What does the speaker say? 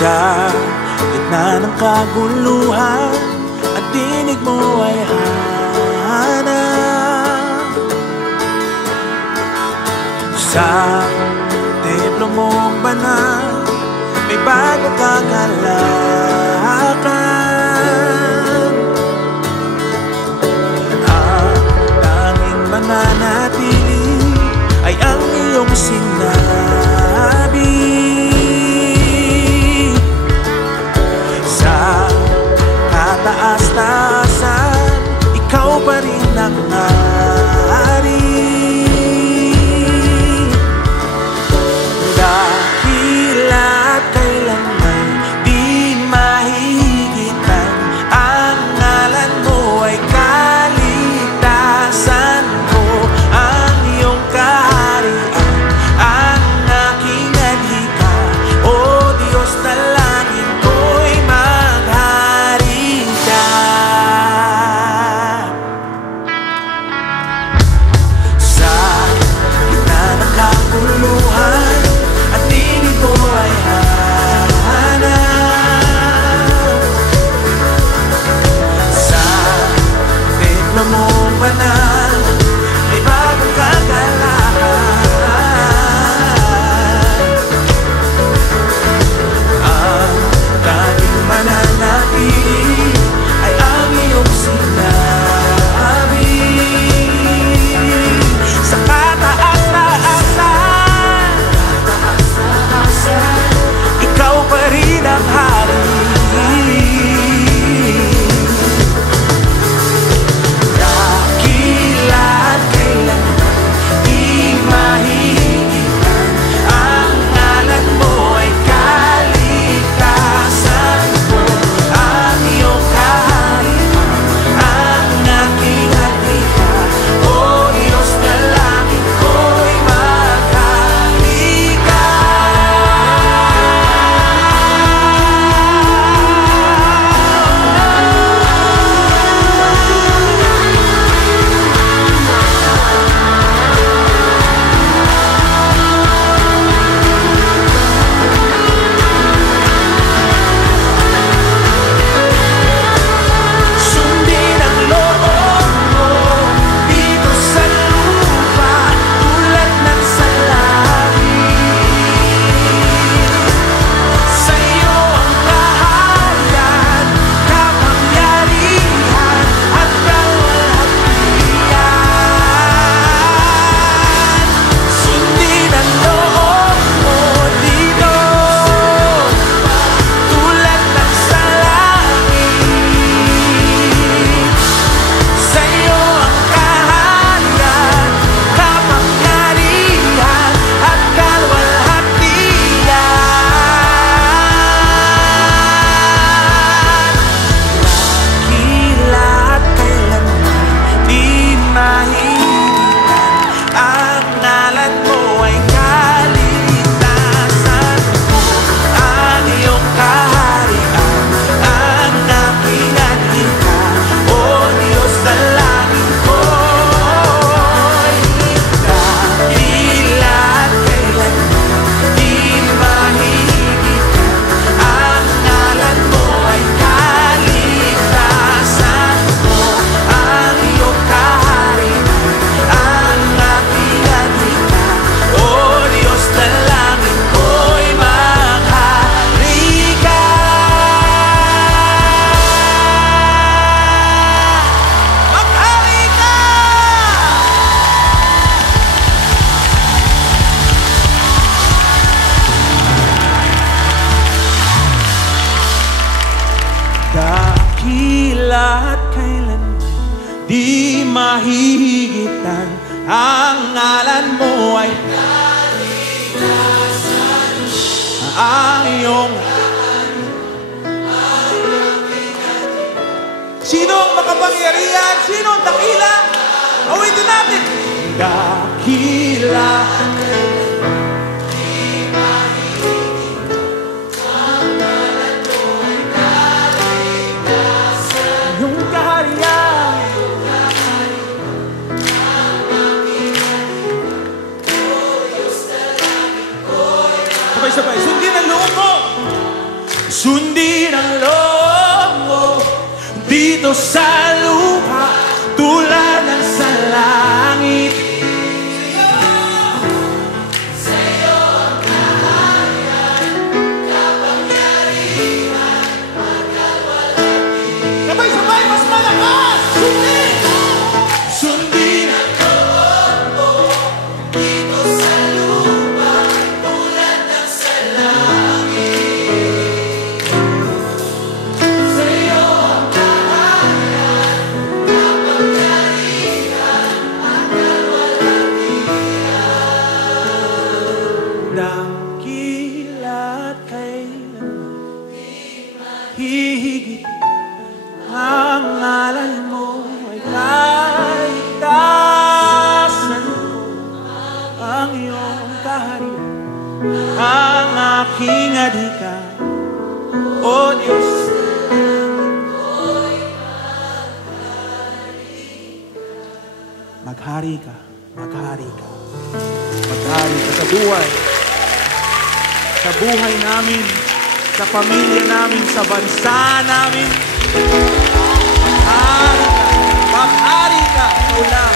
Sa gitna ng kaguluhan, ang tinig mo ay hanap. Sa templo mong banal, may bago kang halakan. Ang tanging mananatili ay ang iyong sinabi. Sa kataas-taasan, ikaw pa rin ang hari. Dakila at kailanman di mahihigitan, ang ngalan mo ay kaligtasan ko. Ang iyong kaharian, ang aking adhika, o Diyos na langit ko'y maghari ka. Sa gitna ng kaguluhan, at tinig mo ay hanap. Sa templo mong banal, may bagong kagalakan. Ang tanging mananatili ay ang iyong sinabi. Sa kataas-taasan, ikaw pa rin ang hari. Dakila at kailanman di mahihigitan, ang ngalan mo ay kaligtasan ko. Ang iyong kaharian, ang aking adhika, o Diyos na langit ko'y maghari ka. Sundin ang loob mo dito sa lupa, tulad ng sa langit. Sa'yo ang kaharian, kapangyarihan at kalwalhatian. Sundin ang loob mo dito, tulad ng sa langit. Sa'yo ang kaharian, kapangyarihan at kalwalhatian. Dakila at kailanman di mahihigitan, ang ngalan mo ay kaligtasan ko. Ang iyong kaharian, ang aking adhika, o Diyos na langit ko'y dakila at kailanman di mahihigitan, ang ngalan mo ay kaligtasan ko. Ang iyong kaharian, ang aking adhika, o Diyos na langit ko'y maghari ka. Maghari ka! Dakila at kailanman di mahihigitan, ang ngalan mo ay ang iyong. Sino ang makapangyarihan? Sino ang dakila? Awitin natin. Dakila. Yung kaharian, sabay-sabay, sundin ang loob mo. Sundin ang loob mo dito sa lupa tulad ng sa langit. Sa'yo ang kaharian, kapangyarihan, magkalwalhati. Sabay-sabay, mas malakas! Sundin! Sundin ang loob mo dito sa lupa tulad ng sa langit. Sa'yo ang kaharian, kapangyarihan, magkalwalhatian. Dakila't kailanman hihigit ang ngalan mo ay kaligtasan ko. Ang iyong kaharian, ang aking adhika, O Diyos. Maghari ka, maghari ka, maghari ka sa buhay namin, sa pamilya namin, sa bansa namin. Maghari ka, maghari ka, ikaw lang.